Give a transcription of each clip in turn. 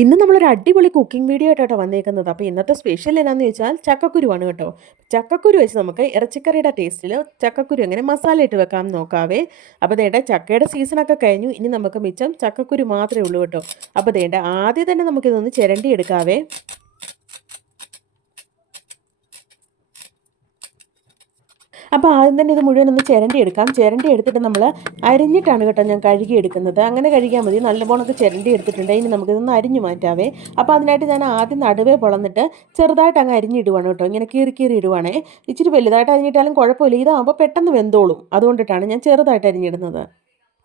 ഇന്ന് നമ്മളൊരു അടിപൊളി കുക്കിംഗ് വീഡിയോ ആയിട്ടോ വന്നേക്കുന്നത്. അപ്പോൾ ഇന്നത്തെ സ്പെഷ്യൽ എന്നാന്ന് വെച്ചാൽ ചക്കക്കുരുവാണ് കേട്ടോ. ചക്കക്കുരു വെച്ച് നമുക്ക് ഇറച്ചിക്കറിയുടെ ടേസ്റ്റിൽ ചക്കക്കുരു എങ്ങനെ മസാല ഇട്ട് വെക്കാം നോക്കാവേ. അപ്പോൾ ദേണ്ട ചക്കയുടെ സീസണൊക്കെ കഴിഞ്ഞു. ഇനി നമുക്ക് മിച്ചം ചക്കക്കുരു മാത്രമേ ഉള്ളൂ കേട്ടോ. അപ്പോൾ ദേണ്ട ആദ്യം തന്നെ നമുക്കിതൊന്ന് ചിരണ്ടി എടുക്കാവേ അപ്പോൾ ആദ്യം തന്നെ ഇത് മുഴുവൻ ഒന്ന് ചിരണ്ടി എടുക്കാം. ചിരണ്ടി എടുത്തിട്ട് നമ്മൾ അരിഞ്ഞിട്ടാണ് കേട്ടോ ഞാൻ കഴുകി എടുക്കുന്നത്. അങ്ങനെ കഴുകിയാൽ മതി. നല്ലപോണൊക്കെ ചിരണ്ടി എടുത്തിട്ടുണ്ട്. ഇനി നമുക്കിതൊന്ന് അരിഞ്ഞു മാറ്റാവേ. അപ്പോൾ അതിനായിട്ട് ഞാൻ ആദ്യം നടുവേ പൊളന്നിട്ട് ചെറുതായിട്ട് അങ്ങ് അരിഞ്ഞിടുവാണ് കേട്ടോ. ഇങ്ങനെ കീറി കീറി ഇടുവാണേ. ഇച്ചിരി വലുതായിട്ട് അരിഞ്ഞിട്ടാലും കുഴപ്പമില്ല. ഇതാകുമ്പോൾ പെട്ടെന്ന് വെന്തോളും. അതുകൊണ്ടിട്ടാണ് ഞാൻ ചെറുതായിട്ട് അരിഞ്ഞിടുന്നത്.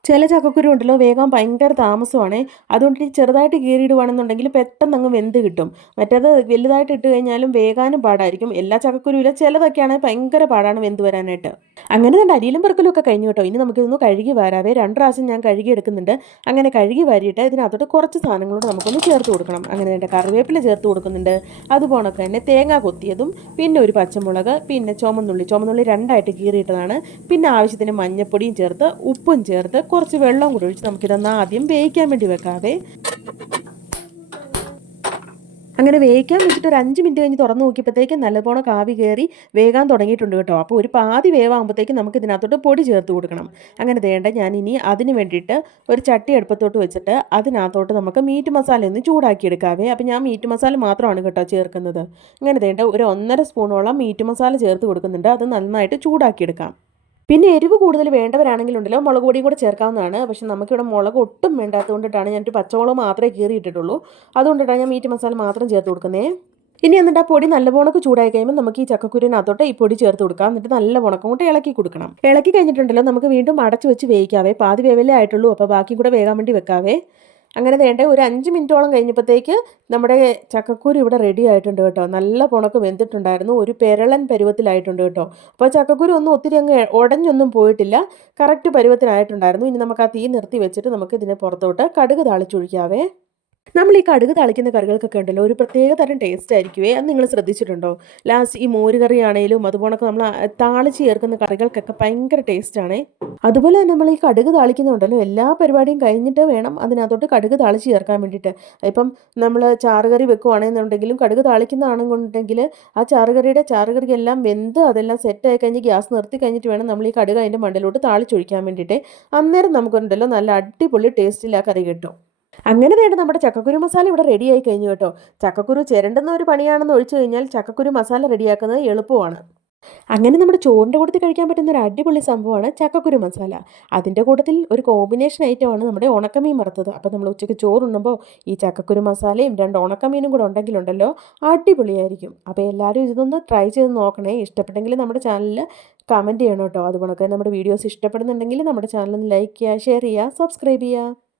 ചില ചക്കക്കുരു ഉണ്ടല്ലോ വേഗം ഭയങ്കര താമസമാണ്. അതുകൊണ്ട് ചെറുതായിട്ട് കീറിയിടുവാണെന്നുണ്ടെങ്കിൽ പെട്ടെന്ന് അങ്ങ് വെന്ത് കിട്ടും. മറ്റേത് വലുതായിട്ട് ഇട്ട് കഴിഞ്ഞാലും വേഗാനും പാടായിരിക്കും. എല്ലാ ചക്കക്കുരുവിലും ചിലതൊക്കെയാണ് ഭയങ്കര പാടാണ് വെന്ത് വരാനായിട്ട്. അങ്ങനെ തന്നെ അരിയിലും പെറുക്കലും ഒക്കെ കഴിഞ്ഞു കേട്ടോ. ഇനി നമുക്കിതൊന്ന് കഴുകി വരാവേ. രണ്ട് പ്രാവശ്യം ഞാൻ കഴുകി എടുക്കുന്നുണ്ട് അങ്ങനെ കഴുകി വരിയിട്ട് ഇതിനകത്തോട്ട് കുറച്ച് സാധനങ്ങളോട് നമുക്കൊന്ന് ചേർത്ത് കൊടുക്കണം. അങ്ങനെ തന്നെ കറിവേപ്പില ചേർത്ത് കൊടുക്കുന്നുണ്ട്. അതുപോലെ തന്നെ തേങ്ങ കൊത്തിയതും പിന്നെ ഒരു പച്ചമുളക് പിന്നെ ചുമന്നുള്ളി. ചുമന്നുള്ളി രണ്ടായിട്ട് കീറിയിട്ടതാണ്. പിന്നെ ആവശ്യത്തിന് മഞ്ഞപ്പൊടിയും ചേർത്ത് ഉപ്പും ചേർത്ത് കുറച്ച് വെള്ളം കൂടി ഒഴിച്ച് നമുക്കിതൊന്ന് ആദ്യം വേവിക്കാൻ വേണ്ടി വെക്കാവേ. അങ്ങനെ വേവിക്കാൻ വെച്ചിട്ട് ഒരു അഞ്ച് മിനിറ്റ് കഴിഞ്ഞ് തുറന്ന് നോക്കിയപ്പോഴത്തേക്കും നല്ലപോലെ കാവി കയറി വേകാൻ തുടങ്ങിയിട്ടുണ്ട് കേട്ടോ. അപ്പോൾ ഒരു പാതി വേവാകുമ്പോഴത്തേക്കും നമുക്ക് ഇതിനകത്തോട്ട് പൊടി ചേർത്ത് കൊടുക്കണം. അങ്ങനെ വേണ്ട ഞാൻ ഇനി അതിന് വേണ്ടിയിട്ട് ഒരു ചട്ടി അടുപ്പത്തോട്ട് വെച്ചിട്ട് അതിനകത്തോട്ട് നമുക്ക് മീറ്റ് മസാല ഒന്ന് ചൂടാക്കി എടുക്കാവേ അപ്പോൾ ഞാൻ മീറ്റ് മസാല മാത്രമാണ് കേട്ടോ ചേർക്കുന്നത്. അങ്ങനെ വേണ്ട ഒരു ഒന്നര സ്പൂണോളം മീറ്റ് മസാല ചേർത്ത് കൊടുക്കുന്നുണ്ട്. അത് നന്നായിട്ട് ചൂടാക്കി എടുക്കാം പിന്നെ എരിവ് കൂടുതൽ വേണ്ടവരാണെങ്കിലുണ്ടല്ലോ മുളക് പൊടിയും കൂടെ ചേർക്കാവുന്നതാണ്. പക്ഷെ നമുക്കിവിടെ മുളക് ഒട്ടും വേണ്ടാത്തതുകൊണ്ടിട്ടാണ് ഞാനൊരു പച്ചമുളക് മാത്രമേ കീറി ഇട്ടിട്ടുള്ളൂ അതുകൊണ്ടിട്ടാണ് ഞാൻ മീറ്റ് മസാല മാത്രം ചേർത്ത് കൊടുക്കുന്നത് ഇനി എന്നിട്ട് ആ പൊടി നല്ല ചൂടായി കഴിയുമ്പോൾ നമുക്ക് ഈ ചക്കക്കുരുവിനകത്തോട്ട് ഈ പൊടി ചേർത്ത് കൊടുക്കാം. എന്നിട്ട് നല്ല ഉണക്കം കൊണ്ട് ഇളക്കി കൊടുക്കണം. ഇളക്കി കഴിഞ്ഞിട്ടുണ്ടല്ലോ നമുക്ക് വീണ്ടും അടച്ചു വെച്ച് വേവിക്കാവേ. പാതി വേവലേ ആയിട്ടുള്ളൂ അപ്പോൾ ബാക്കി കൂടെ വേകാൻ വേണ്ടി വെക്കാവേ. അങ്ങനെ വേണ്ട ഒരു അഞ്ച് മിനിറ്റോളം കഴിഞ്ഞപ്പോഴത്തേക്ക് നമ്മുടെ ചക്കക്കൂരി ഇവിടെ റെഡി ആയിട്ടുണ്ട് കേട്ടോ. നല്ല പുണക്ക് വെന്തിട്ടുണ്ടായിരുന്നു. ഒരു പെരളൻ പരുവത്തിലായിട്ടുണ്ട് കേട്ടോ. അപ്പോൾ ചക്കക്കൂരി ഒന്നും ഒത്തിരി അങ്ങ് ഉടഞ്ഞൊന്നും പോയിട്ടില്ല. കറക്റ്റ് പരുവത്തിനായിട്ടുണ്ടായിരുന്നു. ഇനി നമുക്ക് ആ തീ നിർത്തി വെച്ചിട്ട് നമുക്ക് ഇതിനെ പുറത്തോട്ട് കടുക് താളിച്ചൊഴിക്കാവേ. നമ്മൾ ഈ കടുക് തളിക്കുന്ന കറികൾക്കൊക്കെ ഉണ്ടല്ലോ ഒരു പ്രത്യേക തരം ടേസ്റ്റ് ആയിരിക്കുമേ അത് നിങ്ങൾ ശ്രദ്ധിച്ചിട്ടുണ്ടോ? ലാസ്റ്റ് ഈ മോര് കറി ആണെങ്കിലും അതുപോലെ നമ്മൾ താളിച്ച് ചേർക്കുന്ന കറികൾക്കൊക്കെ ഭയങ്കര ടേസ്റ്റാണ് അതുപോലെ തന്നെ നമ്മൾ ഈ കടുക് താളിക്കുന്നുണ്ടല്ലോ എല്ലാ പരിപാടിയും കഴിഞ്ഞിട്ട് വേണം അതിനകത്തോട്ട് കടുക് താളിച്ച് ചേർക്കാൻ വേണ്ടിയിട്ട്. ഇപ്പം നമ്മൾ ചാറുകറി വെക്കുവാണെന്നുണ്ടെങ്കിലും കടുക് താളിക്കുന്നതാണെന്നുണ്ടെങ്കിൽ ആ ചാറുകറിയുടെ ചാറുകറിക്ക് എല്ലാം വെന്ത് അതെല്ലാം സെറ്റായി കഴിഞ്ഞ് ഗ്യാസ് നിർത്തി കഴിഞ്ഞിട്ട് വേണം നമ്മൾ ഈ കടുക് അതിന്റെ മണ്ടിലോട്ട് താളിച്ചൊഴിക്കാൻ വേണ്ടിയിട്ട്. അന്നേരം നമുക്കുണ്ടല്ലോ നല്ല അടിപൊളി ടേസ്റ്റിൽ ആ കറി കിട്ടും. അങ്ങനെ വേണ്ട നമ്മുടെ ചക്കക്കുരു മസാല ഇവിടെ റെഡിയായി കഴിഞ്ഞു കേട്ടോ. ചക്കക്കുരു ചിരണ്ടുന്ന ഒരു പണിയാണെന്ന് ഒഴിച്ചു കഴിഞ്ഞാൽ ചക്കക്കുരു മസാല റെഡിയാക്കുന്നത് എളുപ്പമാണ്. അങ്ങനെ നമ്മുടെ ചോറിന്റെ കൂട്ടത്തിൽ കഴിക്കാൻ പറ്റുന്ന ഒരു അടിപൊളി സംഭവമാണ് ചക്കക്കുരു മസാല. അതിന്റെ കൂട്ടത്തിൽ ഒരു കോമ്പിനേഷൻ ഐറ്റമാണ് നമ്മുടെ ഉണക്കമീൻ വറുത്തത്. അപ്പോൾ നമ്മൾ ഉച്ചയ്ക്ക് ചോറുണ്ണുമ്പോൾ ഈ ചക്കക്കുരു മസാലയും രണ്ട് ഉണക്കമീനും കൂടെ ഉണ്ടെങ്കിലുണ്ടല്ലോ അടിപൊളിയായിരിക്കും. അപ്പോൾ എല്ലാവരും ഇതൊന്ന് ട്രൈ ചെയ്ത് നോക്കണേ. ഇഷ്ടപ്പെട്ടെങ്കിൽ നമ്മുടെ ചാനലിൽ കമന്റ് ചെയ്യണം കേട്ടോ. അതുപോലെ നമ്മുടെ വീഡിയോസ് ഇഷ്ടപ്പെടുന്നുണ്ടെങ്കിൽ നമ്മുടെ ചാനൽ ലൈക്ക് ചെയ്യുക ഷെയർ ചെയ്യുക സബ്സ്ക്രൈബ് ചെയ്യുക.